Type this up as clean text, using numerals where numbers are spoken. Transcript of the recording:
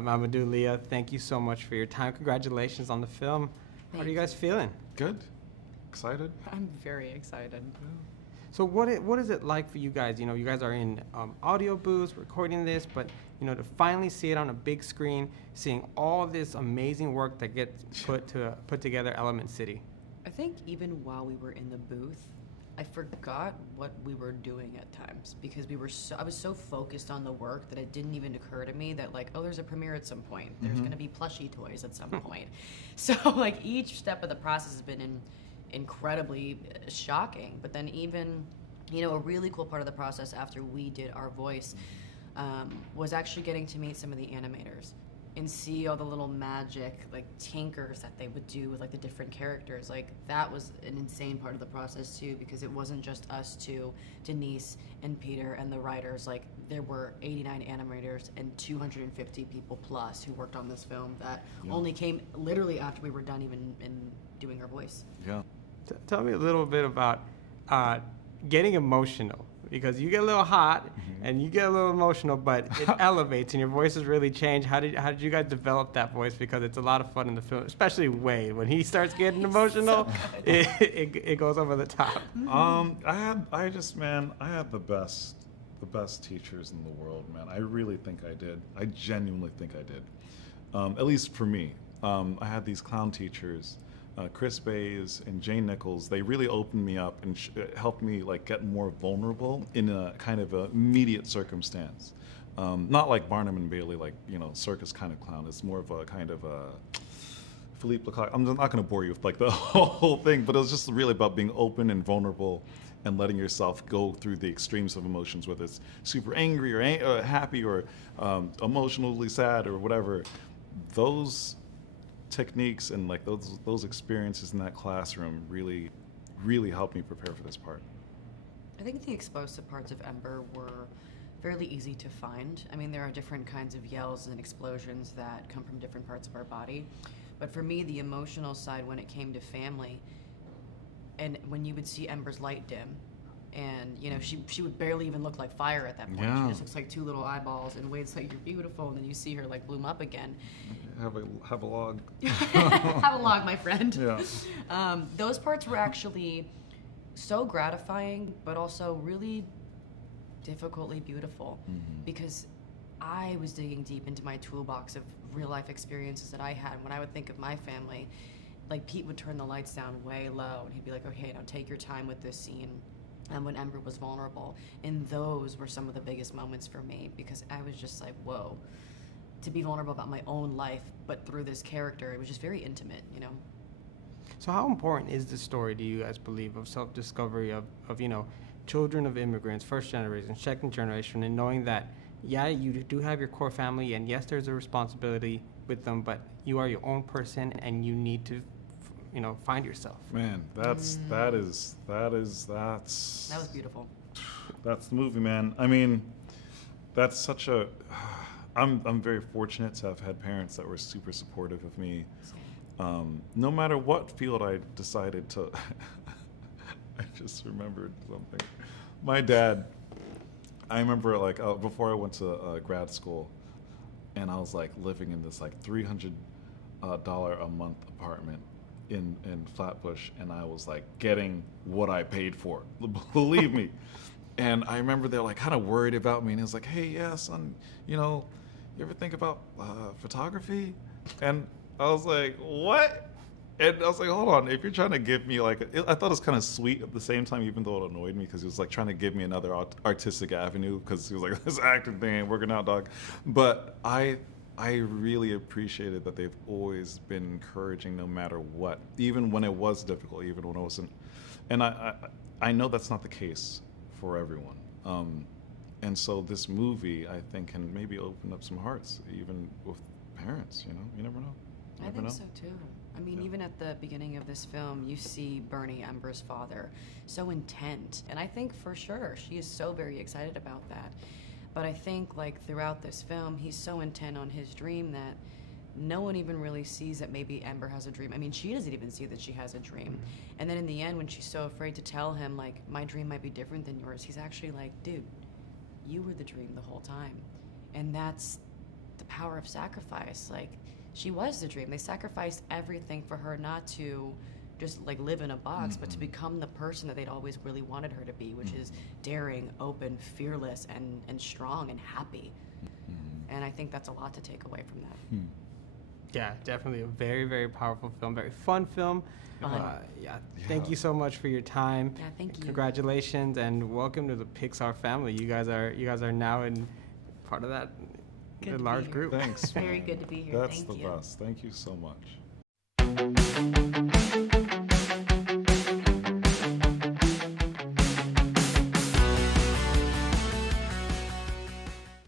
Mamoudou, Leah, thank you so much for your time. Congratulations on the film. How are you guys feeling? Good. Excited? I'm very excited. So what is it like for you guys? You know, you guys are in audio booths recording this, but you know, to finally see it on a big screen, seeing all this amazing work that gets put together Element City. I think even while we were in the booth, I forgot what we were doing at times because I was so focused on the work that it didn't even occur to me that like, oh, there's a premiere at some point. There's going to be plushie toys at some point. So like each step of the process has been incredibly shocking. But then even, you know, a really cool part of the process after we did our voice was actually getting to meet some of the animators and see all the little magic like tinkers that they would do with like the different characters. Like that was an insane part of the process too, because it wasn't just us two, Denise and Peter and the writers. Like there were 89 animators and 250 people plus who worked on this film that only came literally after we were done even in doing our voice. Yeah. Tell me a little bit about getting emotional, because you get a little hot and you get a little emotional, but it elevates and your voices really change. How did you guys develop that voice? Because it's a lot of fun in the film, especially Wade. When he starts getting emotional, so it goes over the top. I had the best teachers in the world, man. I really think I did. I genuinely think I did. At least for me. I had these clown teachers, Chris Bays and Jane Nichols. They really opened me up and helped me like get more vulnerable in a kind of a immediate circumstance. Not like Barnum and Bailey, like, you know, circus kind of clown. It's more of a kind of a Philippe Lecoq. I'm not going to bore you with like the whole thing, but it was just really about being open and vulnerable and letting yourself go through the extremes of emotions, whether it's super angry or happy or emotionally sad or whatever. Those techniques and like those experiences in that classroom really helped me prepare for this part. I think the explosive parts of Ember were fairly easy to find. I mean, there are different kinds of yells and explosions that come from different parts of our body. But for me, the emotional side, when it came to family, and when you would see Ember's light dim, and you know, she would barely even look like fire at that point. Yeah. She just looks like two little eyeballs, and Wade's like, you're beautiful, and then you see her like bloom up again. Have a log. Have a log, my friend. Yeah. Those parts were actually so gratifying, but also really difficultly beautiful, because I was digging deep into my toolbox of real life experiences that I had. When I would think of my family, like Pete would turn the lights down way low, and he'd be like, okay, now take your time with this scene. And when Ember was vulnerable, and those were some of the biggest moments for me, because I was just like, whoa, to be vulnerable about my own life, but through this character, it was just very intimate, you know? So how important is this story, do you guys believe, of self-discovery of you know, children of immigrants, first generation, second generation, and knowing that, yeah, you do have your core family, and yes, there's a responsibility with them, but you are your own person, and you need to, you know, find yourself. Man, that was beautiful. That's the movie, man. I mean, that's such a. I'm very fortunate to have had parents that were super supportive of me. No matter what field I decided to. I just remembered something. My dad. I remember like before I went to grad school, and I was like living in this like $300 a month apartment in Flatbush, and I was like getting what I paid for, believe me. And I remember they're like kind of worried about me, and it was like, hey, yeah, son, you know, you ever think about photography? And I was like, what? And I was like, hold on, if you're trying to give me like, I thought it was kind of sweet at the same time, even though it annoyed me, because he was like trying to give me another artistic avenue, because he was like, this acting thing ain't working out, dog. But I really appreciated that they've always been encouraging no matter what, even when it was difficult, even when it wasn't. And I know that's not the case for everyone. And so this movie, I think, can maybe open up some hearts, even with parents, you know? You never know. I think so too. I mean, even at the beginning of this film, you see Bernie, Ember's father, so intent. And I think for sure she is so very excited about that. But I think like throughout this film, he's so intent on his dream that no one even really sees that maybe Ember has a dream. I mean, she doesn't even see that she has a dream. And then in the end, when she's so afraid to tell him, like, my dream might be different than yours, he's actually like, dude, you were the dream the whole time. And that's the power of sacrifice. Like, she was the dream. They sacrificed everything for her not to just like live in a box, but to become the person that they'd always really wanted her to be, which is daring, open, fearless, and strong and happy. And I think that's a lot to take away from that. Yeah, definitely a very, very powerful film, very fun film. Fun. Thank you so much for your time. Yeah, thank you. Congratulations and welcome to the Pixar family. You guys are now in part of that Good to be large here. group. Thanks. Very man. good to be here. That's Thank the you. best. Thank you so much.